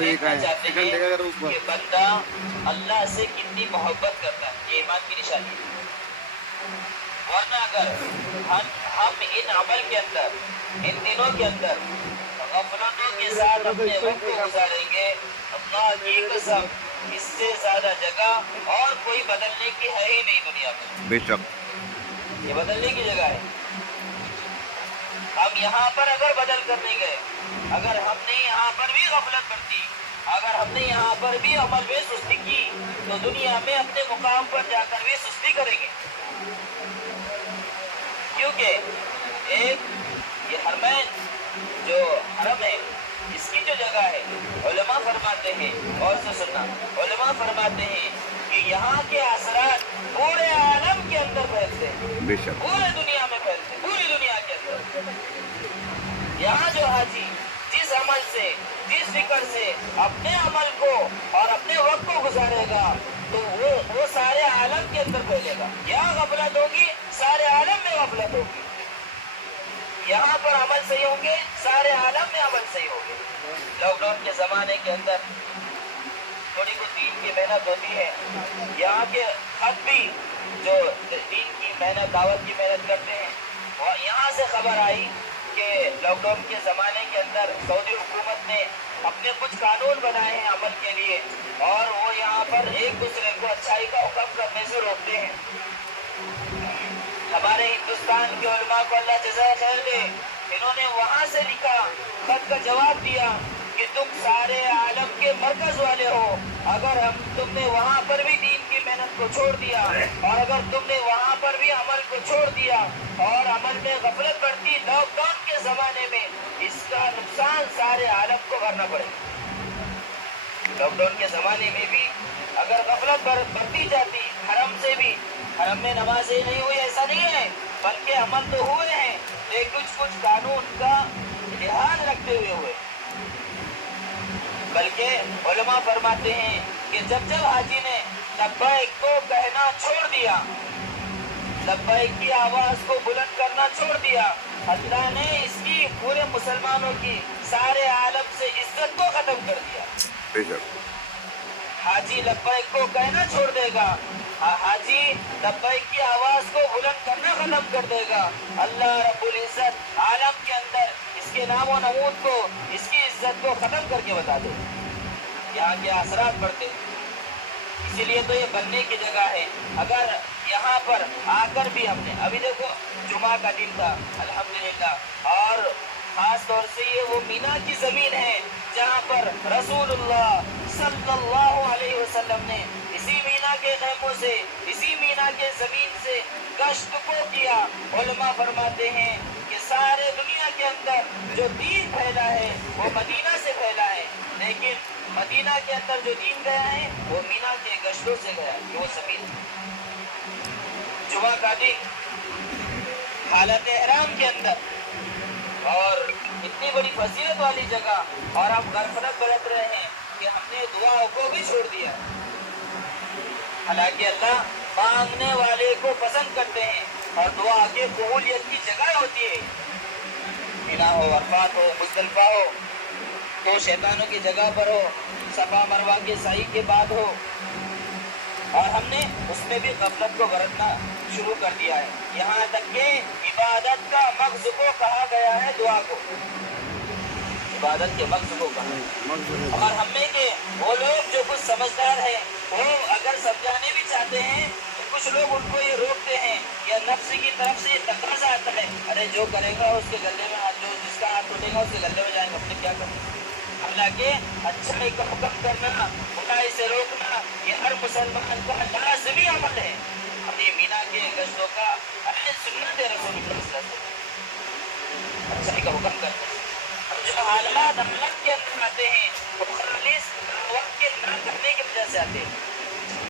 देखना चाहते हैं कि बंदा अल्लाह से कितनी मोहब्बत करता है। ये ईमान की निशानी है। वरना अगर हम इन अमल के अंदर, इन दिनों के अंदर गफलतों के साथ अपने वक्त को गुजारेंगे, अल्लाह की कसम इससे ज्यादा जगह और कोई बदलने की है ही नहीं दुनिया में। बेशक ये बदलने की जगह है। हम यहाँ पर अगर बदल कर नहीं गए, अगर हमने यहाँ पर भी गफलत बरती, अगर हमने यहाँ पर भी अमल में सुस्ती की, तो दुनिया में अपने मुकाम पर जाकर भी सुस्ती करेंगे। क्योंकि एक ये हरमैन जो हरम है, इसकी जो जगह है, उलमा फरमाते हैं, और से सुनना, उलमा फरमाते हैं कि यहाँ के असरात पूरे आलम के अंदर फैलते हैं, बेशक पूरे दुनिया में फैलते हैं, पूरी दुनिया के अंदर। यहाँ जो हाजी जिस अमल से, जिस फिक्र से अपने अमल को और अपने वक्त को गुजारेगा, तो वो सारे आलम के अंदर फैलेगा। यहाँ गफलत होगी, सारे आलम में गफलत होगी। यहाँ पर अमल सही होंगे, सारे आलम में अमल सही होंगे। लॉकडाउन के ज़माने के अंदर थोड़ी कुछ दीन की मेहनत होती है। यहाँ के खत भी जो दीन की मेहनत, दावत की मेहनत करते हैं, और यहाँ से खबर आई कि लॉकडाउन के ज़माने के अंदर सऊदी हुकूमत ने अपने कुछ कानून बनाए हैं अमल के लिए, और वो यहाँ पर एक दूसरे को अच्छाई का हुक्म करने से रोकते हैं। हमारे हिंदुस्तान के उलमा को अल्लाह जज़ाए खैर दे, इन्होंने वहाँ से लिखा, खत का जवाब दिया कि तुम सारे आलम के मरकज वाले हो, अगर तुमने वहाँ पर भी दीन की मेहनत को छोड़ दिया, और अगर तुमने वहाँ पर भी अमल को छोड़ दिया और अमल में गफलत बढ़ती, लॉकडाउन के ज़माने में इसका नुकसान सारे आलम को भरना पड़ेगा। लॉकडाउन के ज़माने में भी अगर गफलत बढ़ती जाती, हरम से भी, हरम में नमाज़ें नहीं हुई ऐसा नहीं है, बल्कि अमल तो हुए हैं, लेकिन कुछ कानून का लिहाज रखते हुए। बल्कि उलमा फरमाते हैं कि जब हाजी ने लब्बैक को कहना छोड़ दिया, लब्बैक की आवाज़ को बुलंद करना छोड़ दिया, अल्लाह ने इसकी पूरे मुसलमानों की, सारे आलम से इज्जत को ख़त्म कर दिया। हाजी लब्बैक को कहना छोड़ देगा, हाजी लब्बैक की आवाज़ को बुलंद करना ख़त्म कर देगा, अल्लाह रब्बुल इज़्ज़त आलम के अंदर इसके नाम और नमूद को, इसकी इज्जत को ख़त्म करके बता दे। यहाँ के असरात पड़ते हैं, इसीलिए तो ये बनने की जगह है। अगर यहाँ पर आकर भी हमने, अभी देखो जुमा का दिन था अल्हम्दुलिल्लाह, और ख़ास तौर से ये वो मीना की ज़मीन है जहाँ पर रसूलुल्लाह सल्लल्लाहु अलैहि वसल्लम ने इसी मीना के ख़ैमों से, इसी मीना के ज़मीन से गश्त को किया। उलमा फरमाते हैं कि सारे दुनिया के अंदर जो दीन फैला है वो मदीना से फैला है, लेकिन मदीना के अंदर जो दीन गया है वो मीना के गश्तों से गया है, वो ज़मीन। जुमा का दिन हालत एहराम के अंदर, और इतनी बड़ी फजीलत वाली जगह, और हम गफलत बरत रहे हैं कि हमने दुआओं को भी छोड़ दिया। हालांकि अल्लाह मांगने वाले को पसंद करते हैं, और दुआ के कबूलियत की जगह होती है। मिना हो, अरफात हो, मुज़दलिफा हो, तो शैतानों की जगह पर हो, सफा मरवा के साई के बाद हो, और हमने उसमें भी गफलत को बरतना शुरू कर दिया है। यहाँ तक कि इबादत का मग़ज़ को कहा गया है, दुआ को इबादत के मग़ज़ को कहा। और हमें के वो लोग जो कुछ समझदार हैं, वो अगर समझाने भी चाहते हैं तो कुछ लोग उनको ये रोकते हैं, या नफ्स की तरफ से तकाज़ा आता है, अरे जो करेगा उसके गले में हाथ, जो जिसका हाथ टूटेगा उसके गले में जाएगा, अपने क्या करें। हालांकि अच्छाई का हुक्म करना, बुराई से रोकना, ये हर मुसलमान का लाज़िमी अमल है। अब ये मीना के गश्तों का सुन्नत है रसूलुल्लाह, अच्छाई का हुक्म करना। अब जो हालात अमल के अंदर आते हैं वो खालिस वक्त के ना करने की वजह से आते हैं।